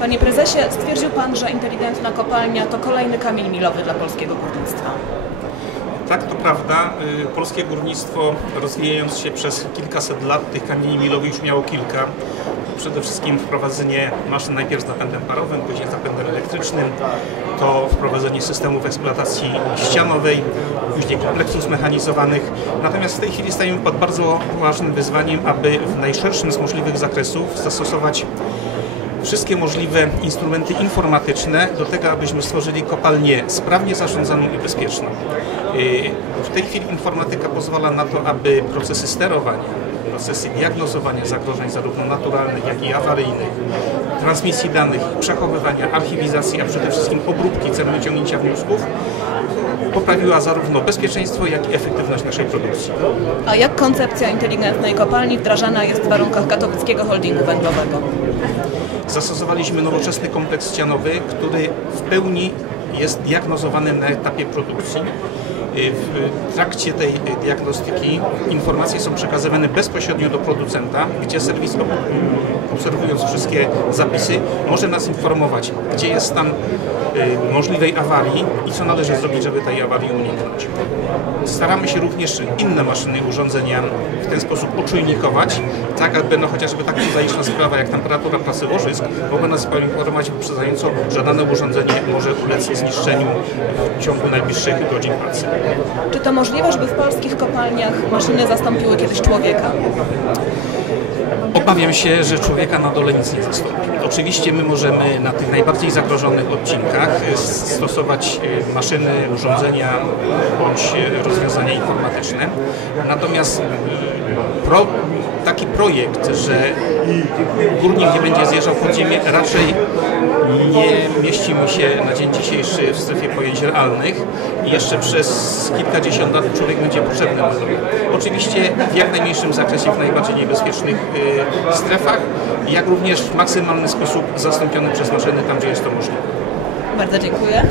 Panie prezesie, stwierdził pan, że inteligentna kopalnia to kolejny kamień milowy dla polskiego górnictwa. Tak, to prawda. Y, Polskie górnictwo rozwijając się przez kilkaset lat, tych kamieni milowych już miało kilka. Przede wszystkim wprowadzenie maszyn najpierw z napędem parowym, później z napędem elektrycznym, to wprowadzenie systemów eksploatacji ścianowej, później kompleksów zmechanizowanych. Natomiast w tej chwili stajemy pod bardzo poważnym wyzwaniem, aby w najszerszym z możliwych zakresów zastosować wszystkie możliwe instrumenty informatyczne do tego, abyśmy stworzyli kopalnię sprawnie zarządzaną i bezpieczną. Yy, W tej chwili informatyka pozwala na to, aby procesy sterowania, procesy diagnozowania zagrożeń zarówno naturalnych, jak i awaryjnych, transmisji danych, przechowywania, archiwizacji, a przede wszystkim obróbki celem wyciągnięcia wniosków poprawiła zarówno bezpieczeństwo, jak i efektywność naszej produkcji. A jak koncepcja inteligentnej kopalni wdrażana jest w warunkach katowickiego holdingu węglowego? Zastosowaliśmy nowoczesny kompleks ścianowy, który w pełni jest diagnozowany na etapie produkcji. Y, W trakcie tej diagnostyki informacje są przekazywane bezpośrednio do producenta, gdzie serwis ob- obserwując wszystkie zapisy może nas informować, gdzie jest stan y, możliwej awarii i co należy zrobić, żeby tej awarii uniknąć. Staramy się również inne maszyny, urządzenia w ten sposób uczujnikować, tak aby no, chociażby tak prozaiczna sprawa jak temperatura pracy łożysk mogła nas poinformować wyprzedzająco, że dane urządzenie może ulec zniszczeniu w ciągu najbliższych godzin pracy. Czy to możliwe, żeby w polskich kopalniach maszyny zastąpiły kiedyś człowieka? Obawiam się, że człowieka na dole nic nie zastąpi. Oczywiście my możemy na tych najbardziej zagrożonych odcinkach y, stosować y, maszyny, urządzenia bądź y, rozwiązania informatyczne. Natomiast pro, taki projekt, że górnik nie będzie zjeżdżał pod ziemię, raczej nie mieścimy się na dzień dzisiejszy w strefie pojęć realnych i jeszcze przez kilkadziesiąt lat człowiek będzie potrzebny. Oczywiście w jak najmniejszym zakresie, w najbardziej niebezpiecznych strefach, jak również w maksymalny sposób zastąpiony przez maszyny tam, gdzie jest to możliwe. Bardzo dziękuję.